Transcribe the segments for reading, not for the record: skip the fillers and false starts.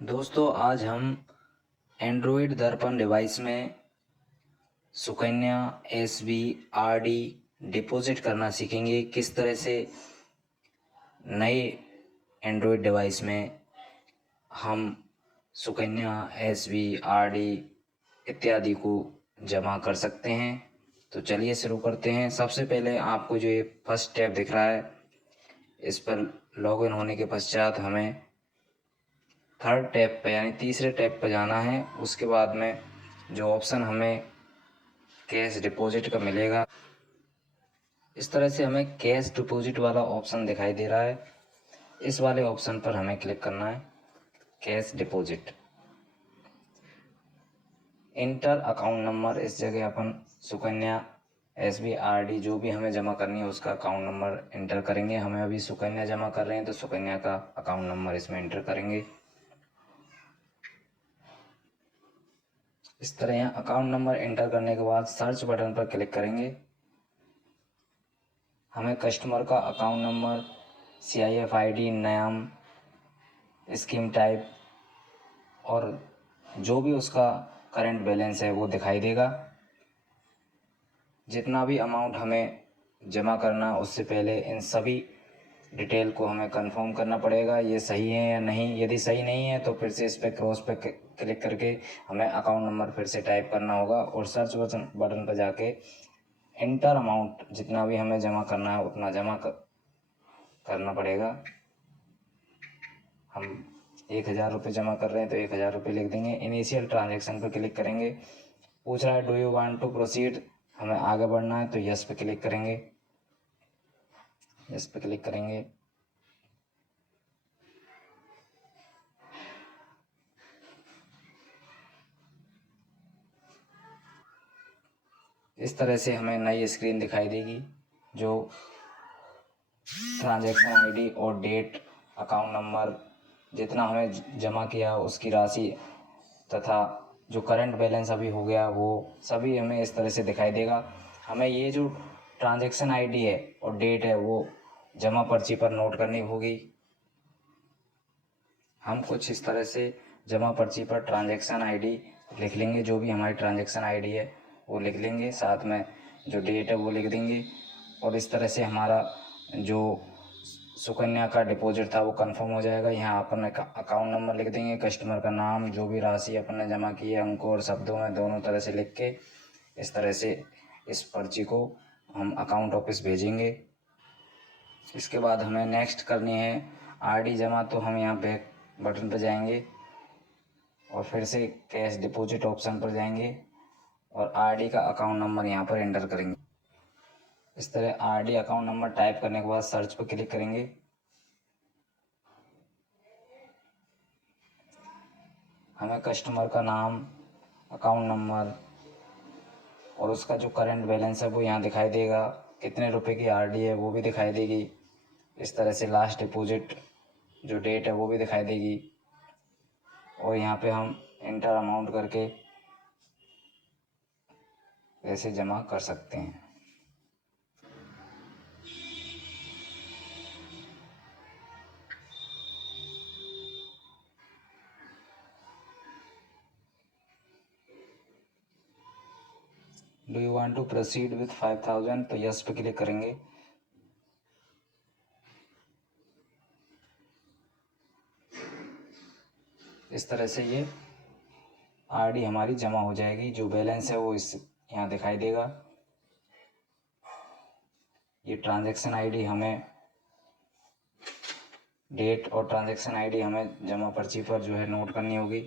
दोस्तों, आज हम एंड्रॉयड दर्पण डिवाइस में सुकन्या एसबी आरडी डिपॉजिट करना सीखेंगे। किस तरह से नए एंड्रॉयड डिवाइस में हम सुकन्या एसबी आरडी इत्यादि को जमा कर सकते हैं। तो चलिए शुरू करते हैं। सबसे पहले आपको जो ये फर्स्ट टैब दिख रहा है, इस पर लॉगिन होने के पश्चात हमें थर्ड टैब पे यानी तीसरे टैब पे जाना है। उसके बाद में जो ऑप्शन हमें कैश डिपॉजिट का मिलेगा, इस तरह से हमें कैश डिपॉजिट वाला ऑप्शन दिखाई दे रहा है। इस वाले ऑप्शन पर हमें क्लिक करना है, cash deposit. Inter account number, इस जगह अपन सुकन्या एसबी आरडी जो भी हमें जमा करनी है उसका अकाउंट नंबर इंटर करेंगे। हमें अभी सुकन्या जमा कर रहे हैं तो सुकन्या का अकाउंट नंबर इसमें इंटर करेंगे। इस तरह यहाँ अकाउंट नंबर एंटर करने के बाद सर्च बटन पर क्लिक करेंगे। हमें कस्टमर का अकाउंट नंबर, CIF ID, नाम, स्कीम टाइप और जो भी उसका करंट बैलेंस है वो दिखाई देगा। जितना भी अमाउंट हमें जमा करना उससे पहले इन सभी डिटेल को हमें कंफर्म करना पड़ेगा, ये सही है या नहीं। यदि सही नहीं है तो फिर से इस पर क्रॉस पे क्लिक करके हमें अकाउंट नंबर फिर से टाइप करना होगा और सर्च बटन पर जाके इंटर अमाउंट, जितना भी हमें जमा करना है उतना जमा करना पड़ेगा। हम 1000 रुपये जमा कर रहे हैं तो 1000 रुपये लिख देंगे। इनिशियल ट्रांजैक्शन पर क्लिक करेंगे। पूछ रहा है do you want to proceed, हमें आगे बढ़ना है तो यस पे क्लिक करेंगे। यस पे क्लिक करेंगे। इस तरह से हमें नई स्क्रीन दिखाई देगी जो ट्रांजैक्शन आईडी और डेट, अकाउंट नंबर, जितना हमें जमा किया उसकी राशि तथा जो करंट बैलेंस अभी हो गया वो सभी हमें इस तरह से दिखाई देगा। हमें ये जो ट्रांजैक्शन आईडी है और डेट है वो जमा पर्ची पर नोट करनी होगी। हम कुछ इस तरह से जमा पर्ची पर ट्रांजैक्शन आईडी लिख लेंगे, जो भी हमारी ट्रांजैक्शन आईडी है वो लिख लेंगे, साथ में जो डेट है वो लिख देंगे। और इस तरह से हमारा जो सुकन्या का डिपॉजिट था वो कंफर्म हो जाएगा। यहाँ अपन अकाउंट नंबर लिख देंगे, कस्टमर का नाम, जो भी राशि अपन ने जमा की है उनको और शब्दों में दोनों तरह से लिख के इस तरह से इस पर्ची को हम अकाउंट ऑफिस भेजेंगे। इसके बाद हमें नेक्स्ट करनी है आरडी जमा, तो हम यहाँ बैक बटन पर जाएंगे और फिर से कैश डिपॉजिट ऑप्शन पर जाएंगे और आरडी का अकाउंट नंबर यहाँ पर एंटर करेंगे। इस तरह आरडी अकाउंट नंबर टाइप करने के बाद सर्च पर क्लिक करेंगे। हमें कस्टमर का नाम, अकाउंट नंबर और उसका जो करंट बैलेंस है वो यहाँ दिखाई देगा, कितने रुपए की आरडी है वो भी दिखाई देगी। इस तरह से लास्ट डिपॉजिट जो डेट है वो भी दिखाई देगी और यहाँ पे हम इंटर अमाउंट करके पैसे जमा कर सकते हैं। Do you want to proceed with 5000, तो यस पे क्लिक करेंगे। इस तरह से ये आरडी हमारी जमा हो जाएगी। जो बैलेंस है वो इस यहाँ दिखाई देगा। ये ट्रांजैक्शन आईडी हमें, डेट और ट्रांजैक्शन आईडी हमें जमा पर्ची पर जो है नोट करनी होगी।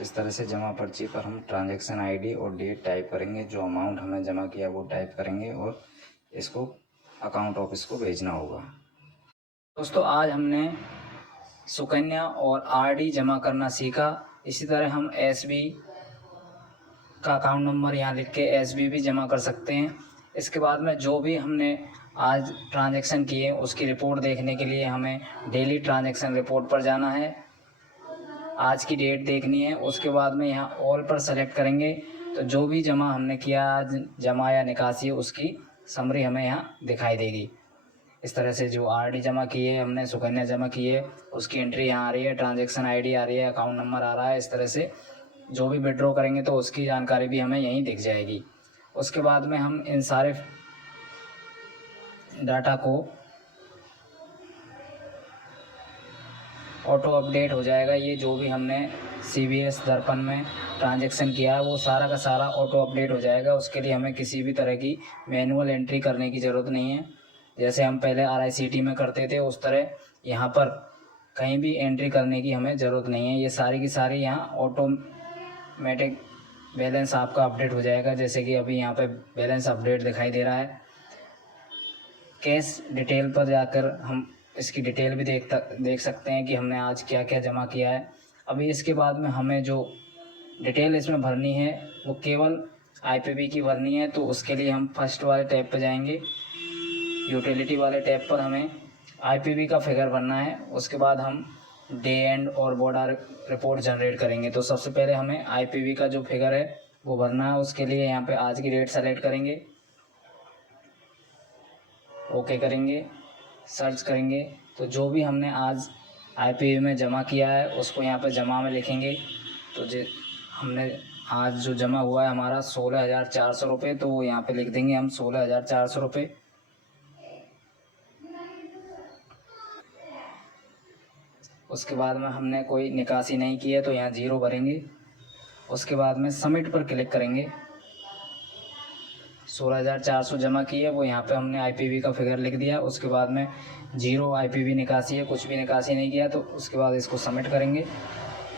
इस तरह से जमा पर्ची पर हम ट्रांजैक्शन आईडी और डेट टाइप करेंगे, जो अमाउंट हमें जमा किया वो टाइप करेंगे और इसको अकाउंट ऑफिस को भेजना होगा। दोस्तों, आज हमने सुकन्या और आरडी जमा करना सीखा। इसी तरह हम एसबी का अकाउंट नंबर यहाँ लिख के एसबी भी जमा कर सकते हैं। इसके बाद में जो भी हमने आज ट्रांजैक्शन किए उसकी रिपोर्ट देखने के लिए हमें डेली ट्रांजैक्शन रिपोर्ट पर जाना है। आज की डेट देखनी है। उसके बाद में यहाँ ऑल पर सेलेक्ट करेंगे तो जो भी जमा हमने किया, आज जमा या निकासी, उसकी समरी हमें यहाँ दिखाई देगी। इस तरह से जो आरडी जमा की है हमने, सुकन्या जमा की है, उसकी एंट्री यहाँ आ रही है, ट्रांजैक्शन आईडी आ रही है, अकाउंट नंबर आ रहा है। इस तरह से जो भी विड्रॉ करेंगे तो उसकी जानकारी भी हमें यहीं दिख जाएगी। उसके बाद में हम इन सारे डाटा को ऑटो अपडेट हो जाएगा। ये जो भी हमने CBS दर्पण में ट्रांजैक्शन किया है वो सारा का सारा ऑटो अपडेट हो जाएगा। उसके लिए हमें किसी भी तरह की मैनुअल एंट्री करने की ज़रूरत नहीं है। जैसे हम पहले RICT में करते थे उस तरह यहाँ पर कहीं भी एंट्री करने की हमें ज़रूरत नहीं है। ये सारी की सारी यहाँ ऑटोमेटिक बैलेंस आपका अपडेट हो जाएगा। जैसे कि अभी यहाँ पे बैलेंस अपडेट दिखाई दे रहा है। कैश डिटेल पर जाकर हम इसकी डिटेल भी देख सकते हैं कि हमने आज क्या क्या जमा किया है। अभी इसके बाद में हमें जो डिटेल इसमें भरनी है वो केवल IPV की भरनी है। तो उसके लिए हम फर्स्ट वाले टैब पर जाएंगे, यूटिलिटी वाले टैब पर हमें IPV का फिगर भरना है। उसके बाद हम डे एंड और बॉर्डर रिपोर्ट जनरेट करेंगे। तो सबसे पहले हमें IPV का जो फिगर है वो भरना है। उसके लिए यहाँ पे आज की डेट सेलेक्ट करेंगे, ओके करेंगे, सर्च करेंगे। तो जो भी हमने आज IPV में जमा किया है उसको यहाँ पे जमा में लिखेंगे। तो हमने आज जो जमा हुआ है हमारा 16,400 रुपये, तो वो यहाँ पे लिख देंगे हम 16,400 रुपये। उसके बाद में हमने कोई निकासी नहीं की है तो यहाँ 0 भरेंगे। उसके बाद में सबमिट पर क्लिक करेंगे। 16,400 जमा की है, वो यहाँ पे हमने IPV का फिगर लिख दिया। उसके बाद में 0 IPV निकासी है, कुछ भी निकासी नहीं किया। तो उसके बाद इसको सबमिट करेंगे।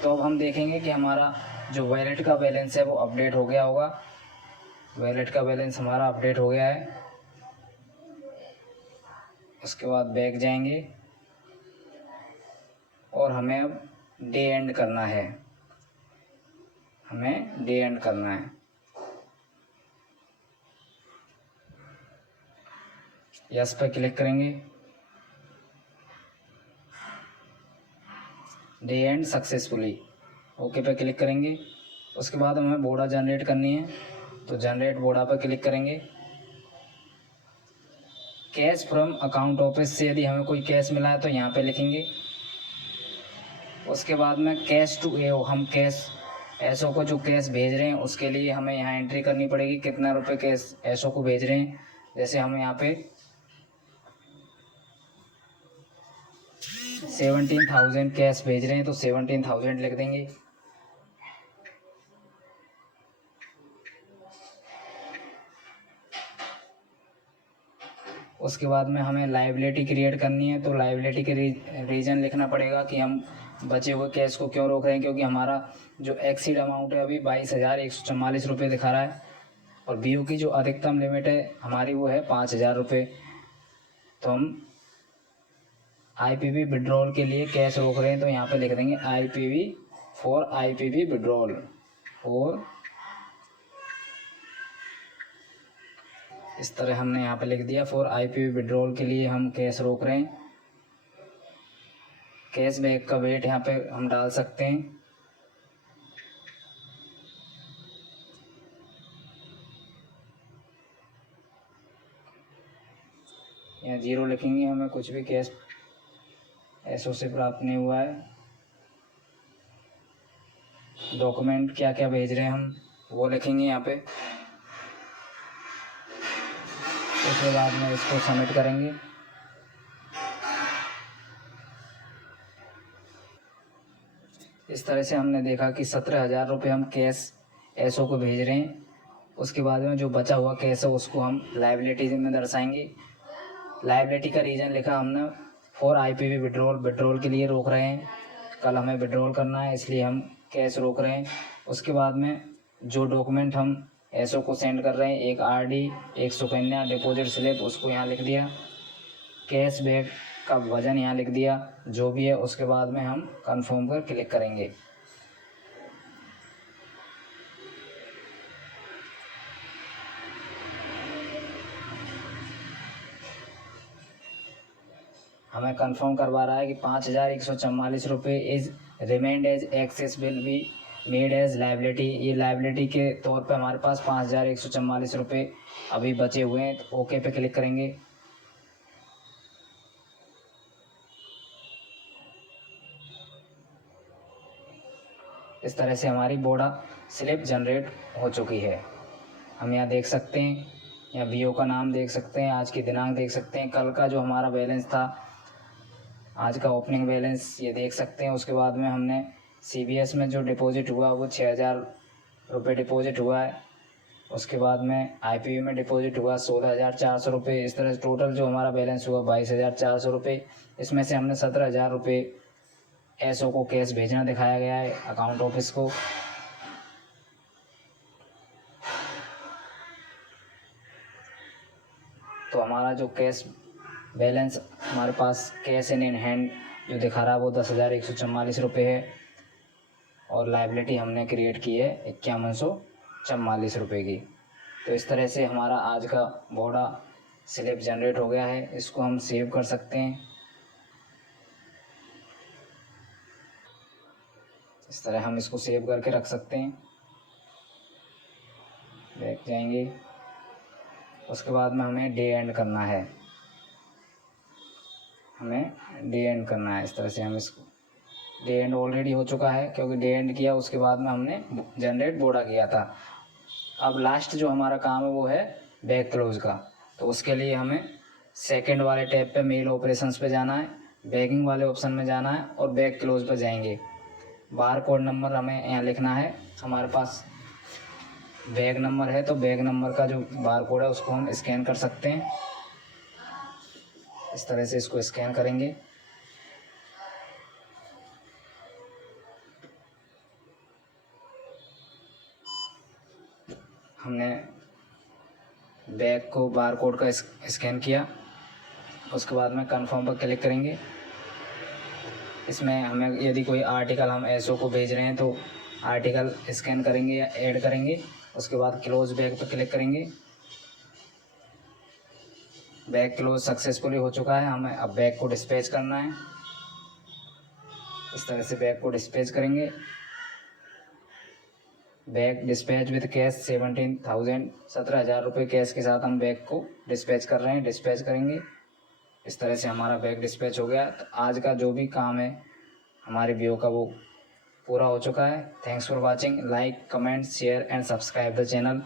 तो अब हम देखेंगे कि हमारा जो वॉलेट का बैलेंस है वो अपडेट हो गया होगा। वॉलेट का बैलेंस हमारा अपडेट हो गया है। उसके बाद बैक जाएंगे और हमें अब डे एंड करना है। हमें डे एंड करना है। यस पे क्लिक करेंगे। डे एंड सक्सेसफुली, ओके पे क्लिक करेंगे। उसके बाद हमें बोड़ा जनरेट करनी है तो जनरेट बोड़ा पर क्लिक करेंगे। कैश फ्रॉम अकाउंट ऑफिस से यदि हमें कोई कैश मिला है तो यहाँ पे लिखेंगे। उसके बाद में कैश टू एओ, हम कैश एसओ को जो कैश भेज रहे हैं उसके लिए हमें यहाँ एंट्री करनी पड़ेगी कितना रुपए कैश एसओ को भेज रहे हैं। जैसे हम यहाँ पे 17,000 कैश भेज रहे हैं तो 17,000 लिख देंगे। उसके बाद में हमें लायबिलिटी क्रिएट करनी है तो लायबिलिटी के रीज़न लिखना पड़ेगा कि हम बचे हुए कैश को क्यों रोक रहे हैं, क्योंकि हमारा जो एक्सीड अमाउंट है अभी 22,144 रुपये दिखा रहा है और BO की जो अधिकतम लिमिट है हमारी वो है 5,000 रुपये। तो हम IPV विड्रॉल के लिए कैश रोक रहे हैं तो यहाँ पे लिख देंगे IPV विड्रॉल और इस तरह हमने यहाँ पे लिख दिया फॉर IPV विड्रॉल के लिए हम कैश रोक रहे हैं। कैश बैक का वेट यहाँ पे हम डाल सकते हैं। यहाँ 0 लिखेंगे, हमें कुछ भी कैश एसओ से प्राप्त नहीं हुआ है। डॉक्यूमेंट क्या क्या भेज रहे हैं हम वो लिखेंगे यहाँ पे। उसके बाद में इसको सबमिट करेंगे। इस तरह से हमने देखा कि 17,000 रुपये हम कैश एसओ को भेज रहे हैं। उसके बाद में जो बचा हुआ कैश है उसको हम लायबिलिटी में दर्शाएंगे। लायबिलिटी का रीज़न लिखा हमने फॉर IPV विड्रॉल के लिए रोक रहे हैं। कल हमें विड्रॉल करना है इसलिए हम कैश रोक रहे हैं। उसके बाद में जो डॉक्यूमेंट हम एसओ को सेंड कर रहे हैं, एक RD, एक सुकन्या डिपॉजिट स्लिप, उसको यहाँ लिख दिया। कैश बैक का वजन यहाँ लिख दिया जो भी है। उसके बाद में हम कंफर्म पर क्लिक करेंगे। हमें कंफर्म करवा रहा है कि 5,144 रुपये is remained as excess will be made as liability. ये लायबिलिटी के तौर पे हमारे पास 5,144 रुपये अभी बचे हुए हैं। तो ओके पे क्लिक करेंगे। इस तरह से हमारी बोडा स्लिप जनरेट हो चुकी है। हम यहाँ देख सकते हैं, यहाँ बीओ का नाम देख सकते हैं, आज की दिनांक देख सकते हैं, कल का जो हमारा बैलेंस था, आज का ओपनिंग बैलेंस ये देख सकते हैं। उसके बाद में हमने CBS में जो डिपॉजिट हुआ वो 6,000 रुपये डिपॉजिट हुआ है। उसके बाद में IPO में डिपॉजिट हुआ 16,400 रुपये। इस तरह से टोटल जो हमारा बैलेंस हुआ 22,400 रुपये। इसमें से हमने 17,000 रुपये SO को कैश भेजना दिखाया गया है अकाउंट ऑफिस को। तो हमारा जो कैश बैलेंस हमारे पास कैश इन हैंड जो दिखा रहा है वो 10,144 रुपये है, और लाइबिलिटी हमने क्रिएट की है 5,144 रुपये की। तो इस तरह से हमारा आज का बोडा स्लिप जनरेट हो गया है। इसको हम सेव कर सकते हैं। इस तरह हम इसको सेव करके रख सकते हैं। बैक जाएंगे, उसके बाद में हमें डे एंड करना है, इस तरह से हम इसको डे एंड ऑलरेडी हो चुका है, क्योंकि डे एंड किया उसके बाद में हमने जनरेट बोडा किया था। अब लास्ट जो हमारा काम है वो है बैक क्लोज का। तो उसके लिए हमें सेकंड वाले टैब पे मेल ऑपरेशंस पे जाना है, बैगिंग वाले ऑप्शन में जाना है और बैक क्लोज पे जाएंगे। बार कोड नंबर हमें यहाँ लिखना है। हमारे पास बैग नंबर है, तो बैग नंबर का जो बार कोड है उसको हम स्कैन कर सकते हैं। इस तरह से इसको स्कैन करेंगे। हमने बैग को बार कोड का स्कैन किया, उसके बाद में कंफर्म पर क्लिक करेंगे। इसमें हमें यदि कोई आर्टिकल हम SO को भेज रहे हैं तो आर्टिकल स्कैन करेंगे या ऐड करेंगे। उसके बाद क्लोज बैग पर क्लिक करेंगे। बैग क्लोज सक्सेसफुली हो चुका है। हमें अब बैग को डिस्पैच करना है। इस तरह से बैग को डिस्पैच करेंगे। बैग डिस्पैच विद कैश 17,000 रुपये कैश के साथ हम बैग को डिस्पैच कर रहे हैं। डिस्पैच करेंगे। इस तरह से हमारा बैग डिस्पैच हो गया। तो आज का जो भी काम है हमारे बीओ का वो पूरा हो चुका है। Thanks for watching. Like, comment, share and subscribe the channel.